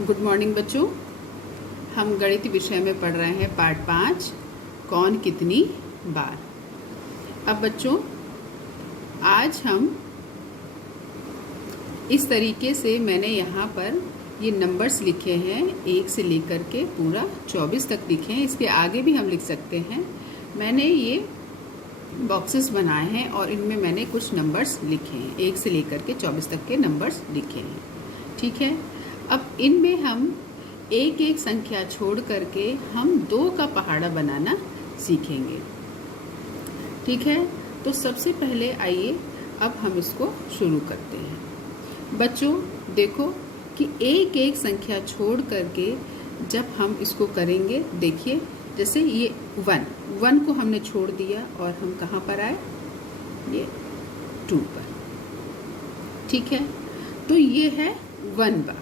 Good morning बच्चों। हम गणित विषय में पढ़ रहे हैं पार्ट 5 कौन कितनी बार। अब बच्चों आज हम इस तरीके से मैंने यहाँ पर ये नंबर्स लिखे हैं 1 से लेकर के पूरा 24 तक लिखे हैं। इसके आगे भी हम लिख सकते हैं। मैंने ये बॉक्सेस बनाए हैं और इनमें मैंने कुछ नंबर्स लिखे हैं, 1 से लेकर के 24 तक के नंबर्स लिखे हैं। ठीक है, अब इनमें हम एक एक संख्या छोड़ करके हम 2 का पहाड़ा बनाना सीखेंगे। ठीक है, तो सबसे पहले आइए अब हम इसको शुरू करते हैं। बच्चों देखो कि एक एक संख्या छोड़ करके जब हम इसको करेंगे, देखिए जैसे ये 1 को हमने छोड़ दिया और हम कहाँ पर आए, ये 2 पर। ठीक है, तो ये है 1 बार।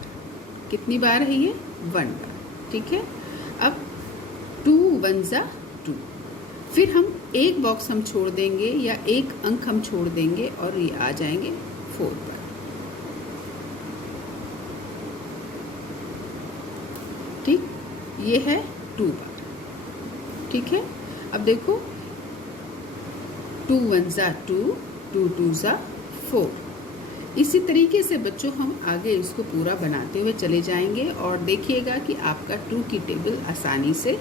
कितनी बार है ये? 1 बार। ठीक है, अब 2 1 जा 2। फिर हम एक बॉक्स हम छोड़ देंगे या एक अंक हम छोड़ देंगे और ये आ जाएंगे 4 पर। ठीक, ये है 2 बार। ठीक है, अब देखो 2 1 जा 2, 2 2 जा 4। इसी तरीके से बच्चों हम आगे इसको पूरा बनाते हुए चले जाएंगे और देखिएगा कि आपका 2 की टेबल आसानी से,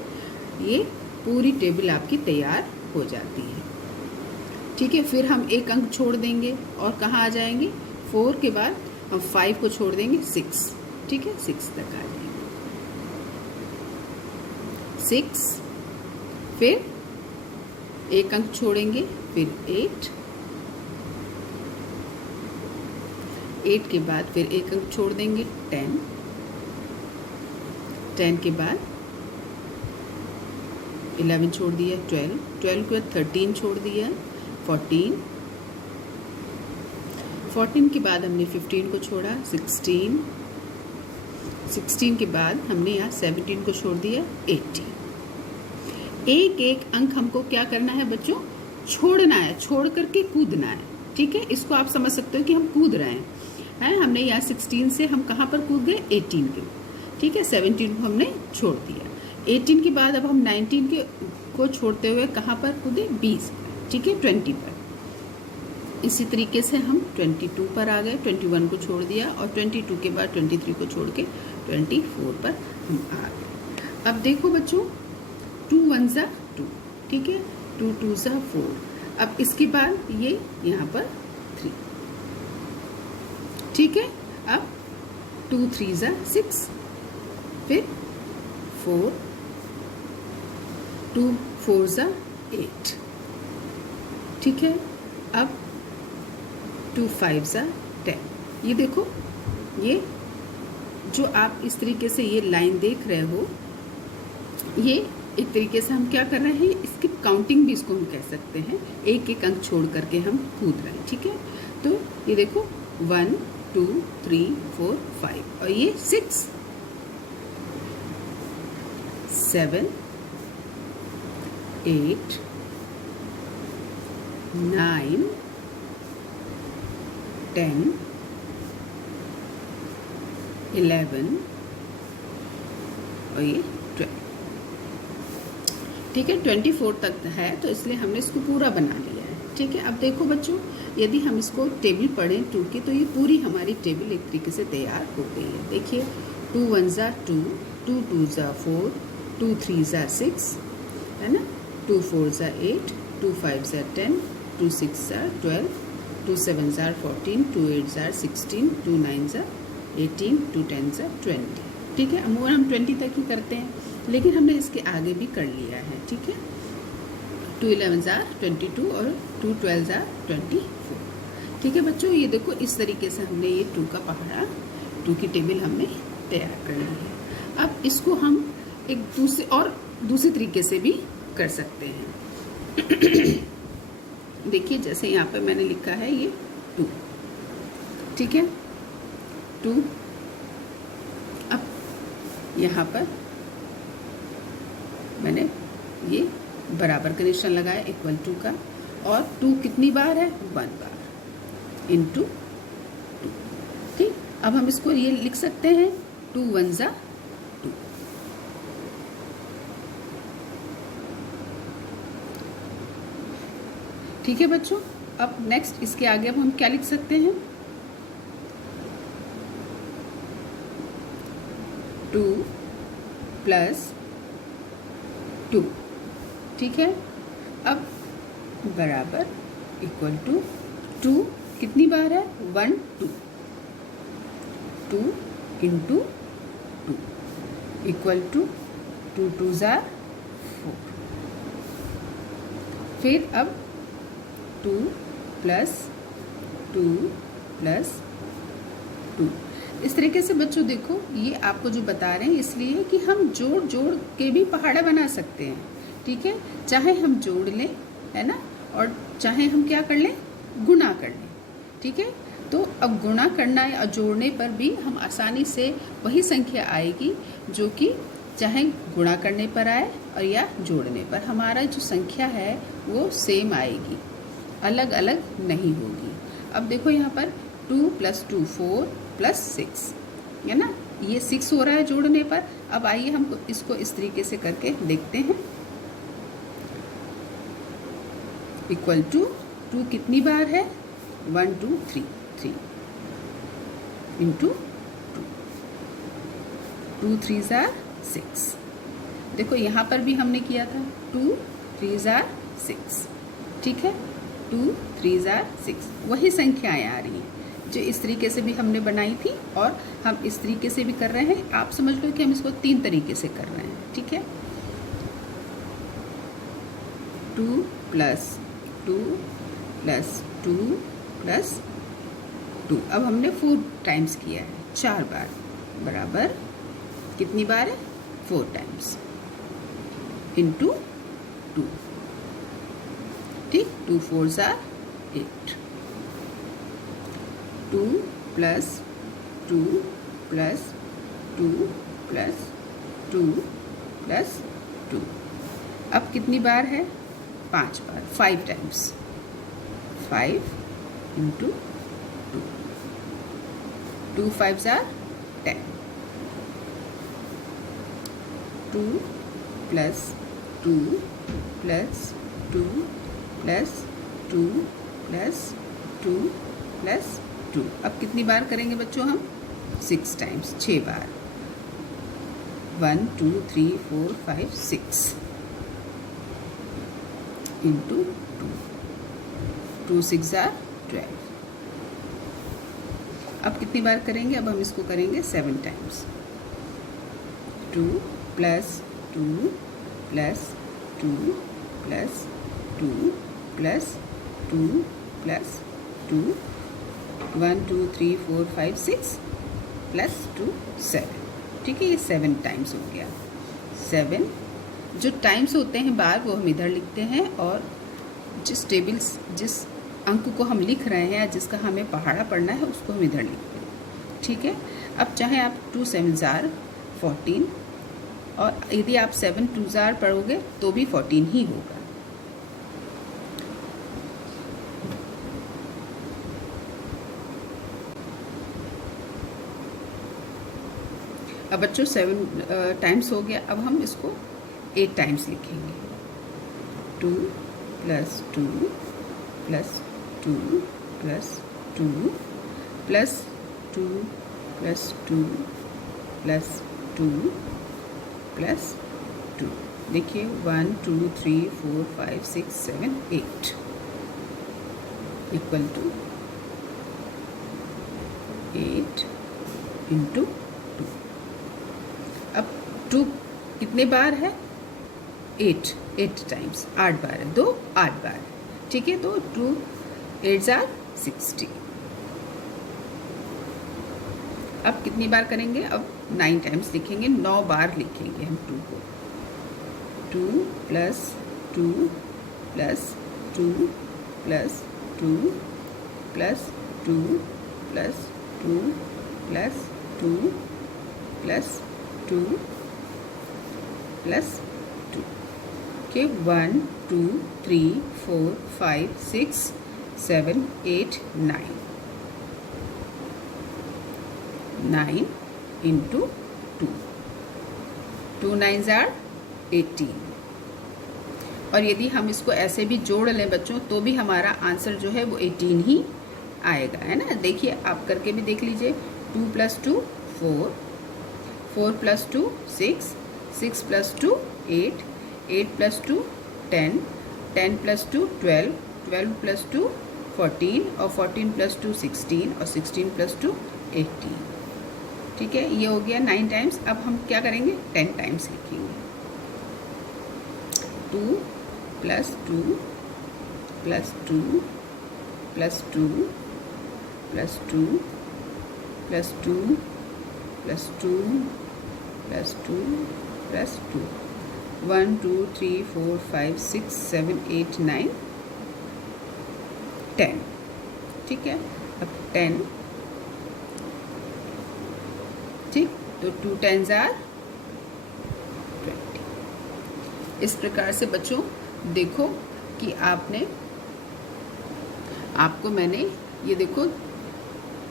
ये पूरी टेबल आपकी तैयार हो जाती है। ठीक है, फिर हम एक अंक छोड़ देंगे और कहाँ आ जाएंगे, 4 के बाद हम 5 को छोड़ देंगे 6। ठीक है, 6 तक आ जाएंगे, 6। फिर एक अंक छोड़ेंगे, फिर 8 के बाद फिर एक अंक छोड़ देंगे 10 के बाद 11 छोड़ दिया 12 के बाद 13 छोड़ दिया 14 के बाद हमने 15 को छोड़ा 16 के बाद हमने यहाँ 17 को छोड़ दिया 18। एक एक अंक हमको क्या करना है बच्चों, छोड़ना है, छोड़ करके कूदना है। ठीक है, इसको आप समझ सकते हो कि हम कूद रहे हैं। हमने यहाँ 16 से हम कहाँ पर कूद गए, 18 के। ठीक है, 17 को हमने छोड़ दिया। 18 के बाद अब हम 19 को छोड़ते हुए कहाँ पर कूदे, 20 पर। ठीक है, 20 पर। इसी तरीके से हम 22 पर आ गए, 21 को छोड़ दिया और 22 के बाद 23 को छोड़ के 24 पर हम आ गए। अब देखो बच्चों 2 1 जा 2। ठीक है, 2 2 जा 4। अब इसके बाद ये यहाँ पर 3। ठीक है, अब 2 3 जा 6, फिर 4, 2 4 जा 8। ठीक है, अब 2 5 जा 10। ये देखो, ये जो आप इस तरीके से ये लाइन देख रहे हो, ये एक तरीके से हम क्या कर रहे हैं, इसकी काउंटिंग भी इसको हम कह सकते हैं। एक एक अंक छोड़ करके हम कूद रहे हैं। ठीक है, तो ये देखो 1 2 3 4 5 और ये 6 7 8 9 10 11 और ये 12। ठीक है, 24 तक है तो इसलिए हमने इसको पूरा बना लिया है। ठीक है, अब देखो बच्चों, यदि हम इसको टेबल पढ़ें 2 की, तो ये पूरी हमारी टेबल एक तरीके से तैयार हो गई है। देखिए 2 1 जा 2, 2 2 जा 4, 2 3 जा 6, है ना, 2 4 जा 8, 2 5 जा 10, 2 6 जा 12, 2 7 जा 14, 2 8 जा 16, 2 9 जा 18, 2 10 जा 20। ठीक है, अमूमन हम 20 तक ही करते हैं, लेकिन हमने इसके आगे भी कर लिया है। ठीक है, 2 11 जा 22 और 2 12 जा 24। ठीक है बच्चों, ये देखो इस तरीके से हमने ये 2 का पहाड़ा, 2 की टेबल हमने तैयार कर ली है। अब इसको हम एक दूसरे तरीके से भी कर सकते हैं। देखिए जैसे यहाँ पे मैंने लिखा है ये 2। ठीक है, 2। अब यहाँ पर मैंने ये बराबर का निशान लगाया इक्वल टू का, और 2 कितनी बार है, 1 बार इंटू 2। ठीक, अब हम इसको ये लिख सकते हैं 2 1 ज़ा 2। ठीक है बच्चों, अब नेक्स्ट इसके आगे अब हम क्या लिख सकते हैं, 2 प्लस 2। ठीक है, अब बराबर इक्वल टू 2 कितनी बार है, 1 2, 2 इंटू 2 इक्वल टू 2 2 ज़ा 4। फिर अब 2 प्लस 2 प्लस 2। इस तरीके से बच्चों देखो, ये आपको जो बता रहे हैं इसलिए कि हम जोड़ जोड़ के भी पहाड़ा बना सकते हैं। ठीक है, चाहे हम जोड़ लें, है ना, और चाहे हम क्या कर लें, गुणा कर लें। ठीक है, तो अब गुणा करना या जोड़ने पर भी हम आसानी से वही संख्या आएगी जो कि चाहे गुणा करने पर आए और या जोड़ने पर, हमारा जो संख्या है वो सेम आएगी, अलग अलग नहीं होगी। अब देखो यहाँ पर 2 प्लस 2 4 प्लस 6, है ना, ये 6 हो रहा है जोड़ने पर। अब आइए हम इसको इस तरीके से करके देखते हैं। इक्वल टू 2 कितनी बार है, 1 2 3 3 इंटू 2 3 ज़ा 6। देखो यहाँ पर भी हमने किया था 2 3 ज़ा 6। ठीक है, 2 3 ज़ा 6, वही संख्याएँ आ रही हैं जो इस तरीके से भी हमने बनाई थी और हम इस तरीके से भी कर रहे हैं। आप समझ लो कि हम इसको 3 तरीके से कर रहे हैं। ठीक है, 2 प्लस 2 प्लस 2 प्लस 2। अब हमने 4 टाइम्स किया है, 4 बार, बराबर कितनी बार है, 4 टाइम्स इंटू 2। ठीक, 2 4 ज़ा 8। 2 प्लस 2 प्लस 2 प्लस 2 प्लस 2। अब कितनी बार है, 5 बार, 5 टाइम्स, 5 इंटू 2। 2 5 ज़ा 10। 2 plus 2 plus 2 plus 2 plus 2 plus 2। अब कितनी बार करेंगे बच्चों हम, 6 टाइम्स, 6 बार, 1 2 3 4 5 6 इंटू 2। 2 6 ज़ा 12। अब कितनी बार करेंगे, अब हम इसको करेंगे 7 times. 2 plus 2 plus 2 plus 2 plus 2 plus 2, 1 2 3 4 5 6 plus 2 7। ठीक है, ये 7 टाइम्स हो गया। 7 जो टाइम्स होते हैं बार वो हम इधर लिखते हैं, और जिस अंक को हम लिख रहे हैं, जिसका हमें पहाड़ा पढ़ना है, उसको हम इधर लिखते हैं। ठीक है, अब चाहे आप 2 7 ज़ार 14, और यदि आप 7 2 ज़ार पढ़ोगे तो भी 14 ही होगा। अब बच्चों 7 टाइम्स हो गया। अब हम इसको 8 टाइम्स लिखेंगे। 2 plus 2 plus 2 plus 2 plus 2 plus 2 plus 2 plus 2। देखिए 1 2 3 4 5 6 7 8 इक्वल टू 8 इंटू 2। अब 2 कितने बार है, 8 टाइम्स, 8 बार है, 2 8 बार। ठीक है, तो 2 8 ज़ार 60। अब कितनी बार करेंगे, अब 9 टाइम्स लिखेंगे, 9 बार लिखेंगे हम 2 को। 2 plus 2 plus 2 plus 2 plus 2 plus 2 plus 2 plus 2 plus 2 के 1 2 3 4 5 6 7 8 9 इंटू 2, 2 9s are 18। और यदि हम इसको ऐसे भी जोड़ लें बच्चों तो भी हमारा आंसर जो है वो 18 ही आएगा, है ना। देखिए आप करके भी देख लीजिए। 2 + 2 4, 4 + 2 6, 6 + 2 8, 8 + 2 10, 10 + 2 12, 12 + 2 14 और 14 + 2 16 और 16 + 2 18। ठीक है, ये हो गया 9 टाइम्स। अब हम क्या करेंगे, 10 टाइम्स लिखेंगे। 2 + 2 + 2 + 2 + 2 + 2 + 2 + 2 + 2 1 2 3 4 5 6 7 8 9 10। ठीक है, अब 10, ठीक, तो 2 10s are 20। इस प्रकार से बच्चों देखो कि आपको मैंने ये देखो,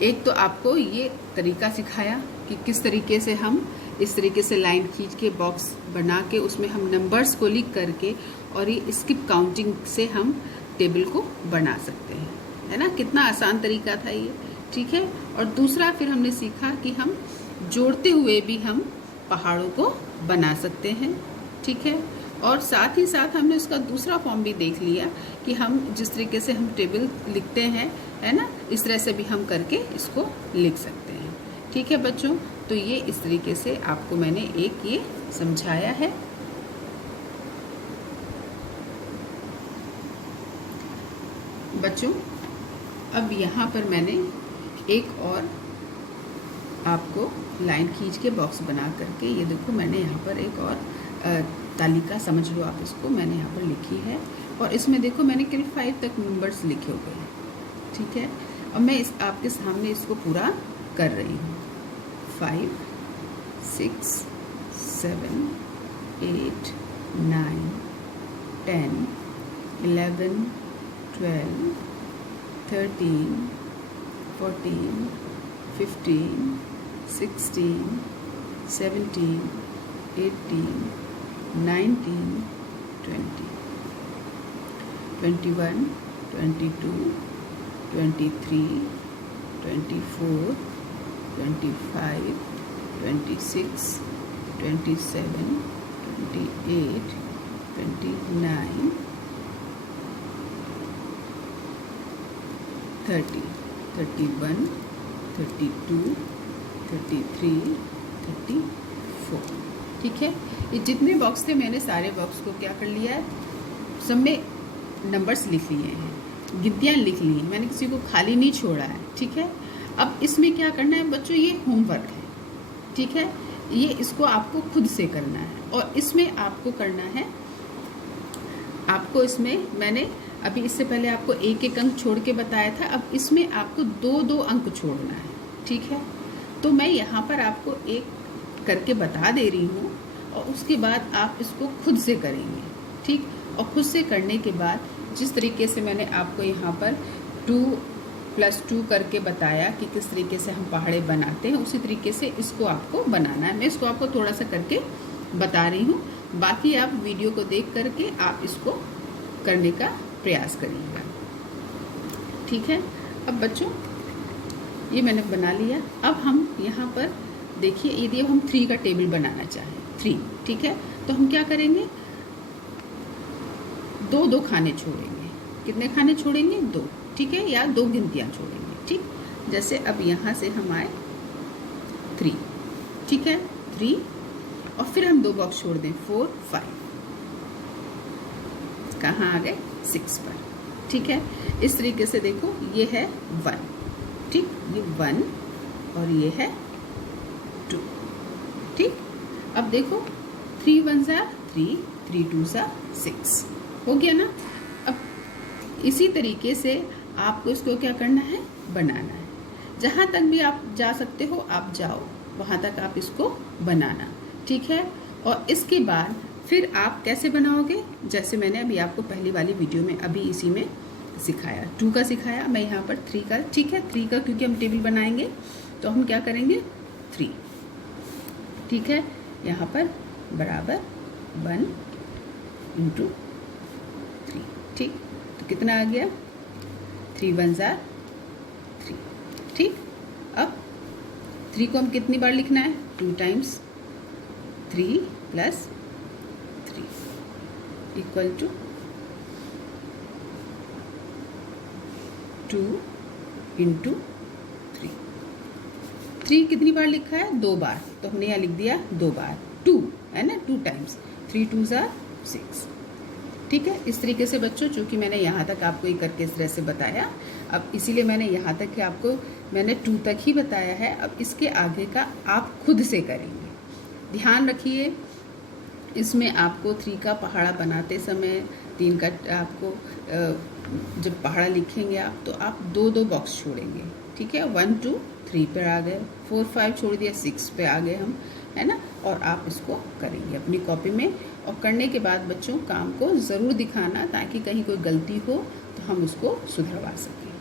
एक तो आपको ये तरीका सिखाया कि किस तरीके से हम इस तरीके से लाइन खींच के बॉक्स बना के उसमें हम नंबर्स को लिख करके और ये स्किप काउंटिंग से हम टेबल को बना सकते हैं, है ना। कितना आसान तरीका था ये, ठीक है। और दूसरा फिर हमने सीखा कि हम जोड़ते हुए भी हम पहाड़ों को बना सकते हैं, ठीक है। और साथ ही साथ हमने उसका दूसरा फॉर्म भी देख लिया कि हम जिस तरीके से हम टेबल लिखते हैं, है ना, इस तरह से भी हम करके इसको लिख सकते हैं, ठीक है बच्चों। तो ये इस तरीके से आपको मैंने एक ये समझाया है। बच्चों अब यहाँ पर मैंने एक और आपको लाइन खींच के बॉक्स बना करके, ये देखो मैंने यहाँ पर एक और तालिका समझ लो आप इसको, मैंने यहाँ पर लिखी है और इसमें देखो मैंने केवल 5 तक नंबर्स लिखे हुए हैं, ठीक है। अब मैं आपके सामने इसको पूरा कर रही हूँ। 5 6 7 8 9 10 11 12 13 14 15 16 17 18 19 20 21 22 23 24 25 26 27 28 29 30 31 32 33 34। ठीक है, ये जितने बॉक्स थे मैंने सारे बॉक्स को क्या कर लिया है, सब में नंबर्स लिख लिए हैं, गिनतियाँ लिख ली हैं, मैंने किसी को खाली नहीं छोड़ा है। ठीक है, अब इसमें क्या करना है बच्चों, ये होमवर्क है। ठीक है, ये इसको आपको खुद से करना है और इसमें आपको करना है, आपको इसमें मैंने अभी इससे पहले आपको एक एक अंक छोड़ के बताया था, अब इसमें आपको दो दो अंक छोड़ना है। ठीक है, तो मैं यहाँ पर आपको एक करके बता दे रही हूँ और उसके बाद आप इसको खुद से करेंगे। ठीक, और खुद से करने के बाद जिस तरीके से मैंने आपको यहाँ पर 2+2 करके बताया कि किस तरीके से हम पहाड़े बनाते हैं, उसी तरीके से इसको आपको बनाना है। मैं इसको आपको थोड़ा सा करके बता रही हूँ, बाकी आप वीडियो को देख करके आप इसको करने का प्रयास करिएगा। ठीक है, अब बच्चों ये मैंने बना लिया। अब हम यहाँ पर देखिए, यदि हम 3 का टेबल बनाना चाहें, 3, ठीक है, तो हम क्या करेंगे, 2 खाने छोड़ेंगे। कितने खाने छोड़ेंगे? 2, ठीक है, या 2 गिनतियाँ छोड़ेंगे। ठीक, जैसे अब यहाँ से हम आए 3, ठीक है, 3 और फिर हम 2 बॉक्स छोड़ दें, 4 5, कहाँ आ गए? 6 पर। ठीक है, इस तरीके से देखो, ये है 1, ठीक, ये 1 और ये है 2। ठीक, अब देखो 3 1s are 3, 3 2s are 6, हो गया ना। अब इसी तरीके से आपको इसको क्या करना है, बनाना है। जहाँ तक भी आप जा सकते हो आप जाओ, वहाँ तक आप इसको बनाना। ठीक है, और इसके बाद फिर आप कैसे बनाओगे, जैसे मैंने अभी आपको पहली वाली वीडियो में अभी इसी में सिखाया, 2 का सिखाया, मैं यहाँ पर 3 का, ठीक है, 3 का क्योंकि हम टेबल बनाएंगे तो हम क्या करेंगे, 3 ठीक है, यहाँ पर बराबर 1 × 3। ठीक, तो कितना आ गया? 3 × 1 = 3। ठीक, अब 3 को हम कितनी बार लिखना है? 2 टाइम्स। 3 + 3 = 2 × 3। 3 कितनी बार लिखा है? 2 बार, तो हमने यहाँ लिख दिया 2 बार। 2 है ना, 2 टाइम्स। 3 × 2 = 6। ठीक है, इस तरीके से बच्चों, चूँकि मैंने यहाँ तक आपको ये करके इस तरह से बताया, अब इसीलिए मैंने यहाँ तक कि आपको मैंने 2 तक ही बताया है। अब इसके आगे का आप खुद से करेंगे। ध्यान रखिए, इसमें आपको 3 का पहाड़ा बनाते समय 3 का आपको जब पहाड़ा लिखेंगे आप, तो आप 2-2 बॉक्स छोड़ेंगे। ठीक है, 1 2 3 पे आ गए, 4 5 छोड़ दिया, 6 पे आ गए हम, है ना। और आप इसको करेंगे अपनी कॉपी में, और करने के बाद बच्चों काम को ज़रूर दिखाना, ताकि कहीं कोई गलती हो तो हम उसको सुधरवा सकें।